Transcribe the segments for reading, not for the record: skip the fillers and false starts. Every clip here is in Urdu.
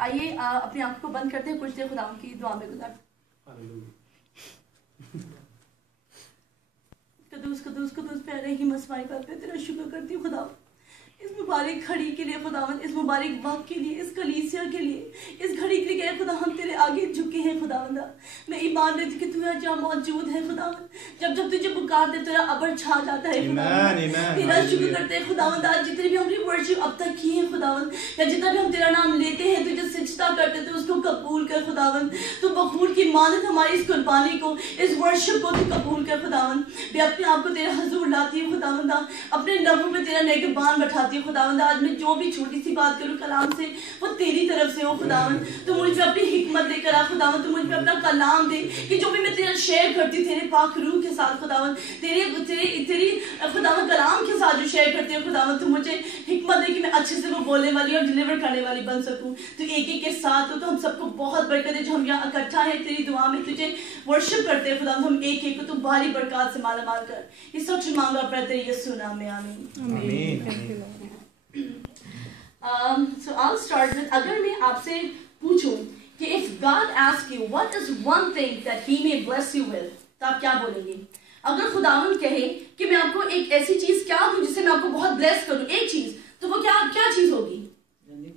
آئیے اپنی آنکھوں کو بند کرتے ہیں، کچھ دیر خدا کی دعا میں گزار. قدوس قدوس قدوس پیارے ہی مسوائی پر پہ تیرا شکر کرتی ہوں خدا، اس مبارک گھڑی کے لیے خداوند، اس مبارک وقت کے لیے، اس کلیسیا کے لیے، اس گھڑی کے لیے خدا ہم تیرے آگے جھکے ہیں خداوند. میں ایمان رہتی کہ تو جہاں موجود ہے خداوند، جب جب تجھے پکارتے تیرا ابر چھا جاتا ہے خداوند. تیرا شکر کرتے ہیں خداوند، آج جتنے بھی ہم نے ورشپ اب تک کی ہے خداوند، یا جتنا بھی ہم تیرا نام لیتے ہیں، تجھے سجدہ کرتے تو اس کو قبول کر خداوند. تو بخور کی مانت ہماری اس قربانی کو، اس ورشپ کو تو قبول کر خداوند. میں اپنے آپ کو تیرے حضور لاتی ہوں خداوند، اپنے لبوں پہ تیرا نگہبان بٹھاتی ہوں خداوند. آج میں جو بھی چھوٹی سی بات کروں کلام سے وہ تیری طرف سے ہو خداوند. تو مجھ پہ اپنی حکمت دے کر آ خداوند، تو مجھ پہ اپنا کلام دے کہ جو بھی میں تیرا شیئر کرتی تیرے پاک روح کے ساتھ خداوند، تیری خداوند کلام کے ساتھ جو شیئر کرتے ہیں خداوند، تو مجھے حکمت دے کہ میں اچھے سے وہ بولنے والی اور ڈلیور کرنے والی بن سکوں. تو ایک ایک کے ساتھ تو ہم سب کو بہت برکت ہے جو ہم یہاں اکٹھا ہیں تیری دعا میں تجھے ورشپ کرتے ہیں خداوند. ہم ایک ایک کو تو بھاری برکات سے مالا مال کر. یہ سب کچھ مانگا پڑھتے تیرے یسوع نام میں، آمین. So I'll start with, اگر میں آپ سے پوچھوں کہ if God asks you what is one thing that he may bless you with, تو آپ کیا بولیں گے؟ اگر خداوند کہے کہ میں آپ کو ایک ایسی چیز کیا دوں جس سے میں آپ کو بہت بلیس کروں، ایک چیز، تو وہ کیا چیز ہوگی؟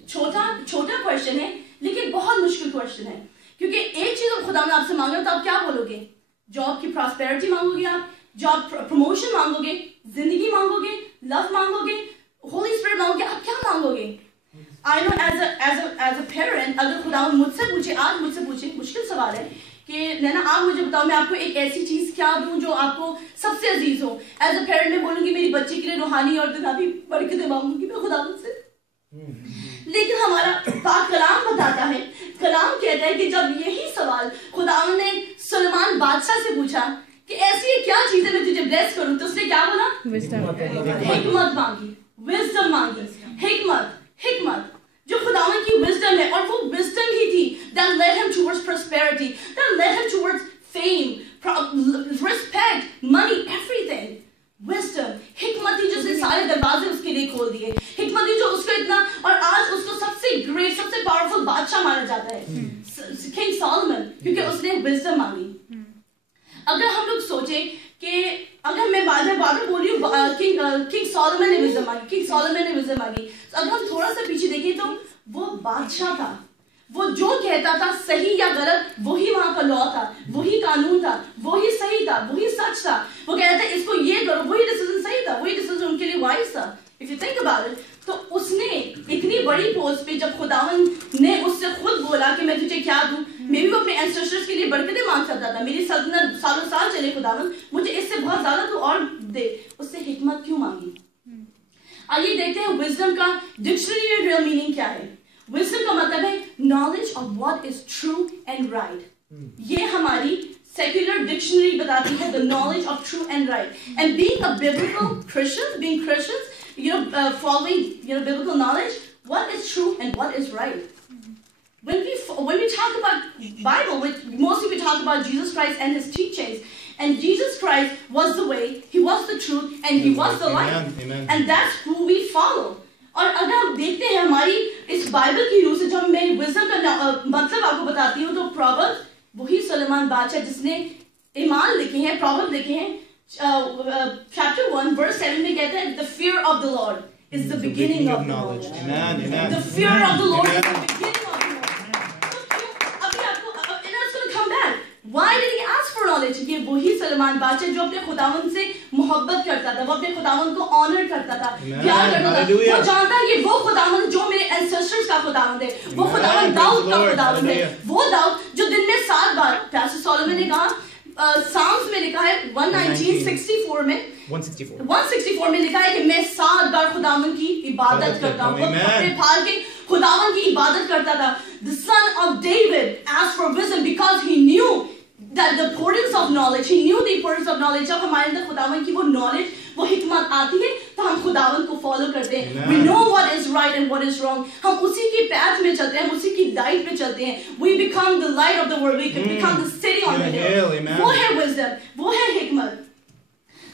چھوٹا کویشچن ہے لیکن بہت مشکل کویشچن ہے، کیونکہ ایک چیز خداوند آپ سے مانگ رہا ہے تو آپ کیا بولو گے؟ جاب کی پراسپیرٹی مانگو گے، آپ جاب پروموشن مانگو گے، زندگی مانگو گے، لو مانگو گے، ہولی اسپرٹ مانگو گے، آپ کیا مانگو گے؟ I know as a parent، اگر خداوند مجھ سے پوچھے، آج مجھ سے پوچھے، مشکل سوال ہے کہ نینا آپ مجھے بتاؤ میں آپ کو ایک ایسی چیز کیا دوں جو آپ کو سب سے عزیز ہو. ایز اے پیرنٹ میں بولوں گی میری بچی کے لیے روحانی اور دنیاوی برکتیں مانگوں گی میں خداوند سے. لیکن ہمارا پاک کلام بتاتا ہے، کلام کہتا ہے کہ جب یہی سوال خداوند نے سلیمان بادشاہ سے پوچھا کہ ایسی کیا چیز ہے میں تجھے بلیس کروں، تو اس نے کیا بولا؟ حکمت مانگی، وزڈم مانگی. حکمت جو خداوند کی وزڈم ہے، اور وہ وزڈم ہی تھی that led him towards prosperity, that led him towards fame, respect, money, everything. Wisdom، حکمت ہی جو اس نے سارے دروازے اس کے لیے کھول دیے، حکمت ہی جو اس کو اتنا، اور آج اس کو سب سے گریٹ، سب سے پاورفل بادشاہ مانا جاتا ہے، کنگ سولومن، کیونکہ اس نے وزڈم مانگی. اگر ہم لوگ سوچیں کہ اگر میں بار بول رہی ہوں کنگ سولومن نے وزڈم مانگی، تو اگر ہم تھوڑا سا پیچھے دیکھیں تو وہ بادشاہ تھا، وہ جو کہتا تھا صحیح یا غلط وہی وہاں کا لا تھا، وہی قانون تھا، وہی صحیح تھا، وہی سچ تھا. وہ کہتا تھا اس کو یہ کرو، وہی ڈیسیژن صحیح تھا، وہی ڈیسیژن ان کے لیے وائز تھا. If you think about it، تو اس نے اتنی بڑی پوسٹ پہ جب خداوند نے اس سے خود بولا کہ میں تجھے کیا دوں، میں بھی اپنے اینسیسٹرز کے لیے برکتیں مانگ سکتا تھا، میری سلطنت سالوں سال چلے خداوند، مجھے اس سے بہت زیادہ تو اور دے. اس سے حکمت کیوں مانگی؟ آئیے دیکھتے ہیں وزڈم کا ڈکشنری میں ریئل میننگ کیا ہے. وزڈم کا مطلب ہے knowledge of what is true and right. یہ ہماری سیکولر ڈکشنری بتاتی ہے the knowledge of true and right. And being a biblical Christian, being Christians, following biblical knowledge, what is true and what is right. When we talk about Bible, mostly we talk about Jesus Christ and his teachings. And Jesus Christ was the way, he was the truth, and he was the light. Amen. And that's who we follow. اور اگر ہم دیکھتے ہیں ہماری اس بائبل کی روح سے جو میں وزڈم کا مطلب آپ کو بتاتی ہوں، تو پروورب، وہی سلیمان بادشاہ جس نے ایمان لکھے ہیں، پروورب لکھے ہیں، chapter 1 verse 7 میں کہتا ہے the fear of the Lord is the beginning of knowledge. Amen. The fear of the Lord is the beginning of knowledge. Why did he ask for knowledge؟ یہ وہی سلیمان بادشاہ جو اپنے خداوند سے محبت کرتا تھا، وہ اپنے خداوند کو آنر کرتا تھا، پیار کرتا تھا. وہ جانتا ہے کہ وہ خداوند جو میرے اینسیسٹرز کا خداوند ہے، وہ خداوند داؤد کا خداوند ہے، وہ داؤد جو دن میں 7 بار، پیاسے سولومن نے کہا، سامز میں لکھا ہے 164 میں لکھا ہے کہ میں 7 بار خداوند کی عبادت کرتا ہوں. وہ اپنے پھال کے خداوند کی عبادت کرتا تھا. The son of David asked for wisdom because he knew that the importance of knowledge. He knew the importance of knowledge. جب ہمارے اندر خداوند کی وہ knowledge، وہ حکمت آتی ہے تو ہم خداوند کو فالو کرتے ہیں. We know what is right and what is wrong. ہم اسی کی path میں چلتے ہیں، ہم اسی کی ڈائٹ میں چلتے ہیں. We become the light of the world. We become the city on the hill. وہ ہے wisdom، وہ ہے حکمت.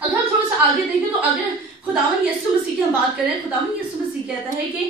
اگر ہم تھوڑا سا آگے دیکھیں تو اگر خداوند یسوع مسیح کی ہم بات کریں، خداوند یسوع مسیح کہتا ہے کہ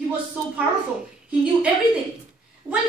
He was so powerful, he knew everything. When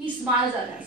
He smiles at us.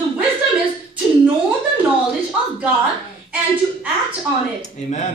The wisdom is to know the knowledge of God and to act on it. Amen.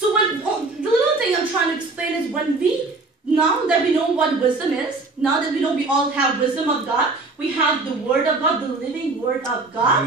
So the little thing I'm trying to explain is now that we know what wisdom is, now that we know we all have wisdom of God, we have the word of God, the living word of God.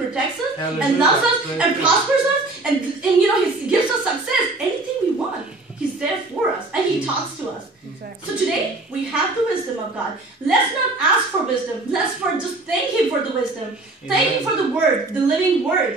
protects us and loves us and prospers us and you know he gives us success, anything we want. He's there for us and he talks to us. So today we have the wisdom of God. Let's not ask for wisdom. Let's just thank him for the wisdom. Thank him for the word, the living word.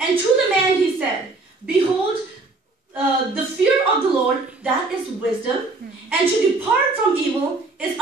and to the man he said, behold, the fear of the Lord, that is wisdom, and to depart from evil is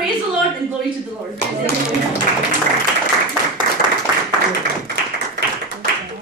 praise the Lord and glory to the Lord.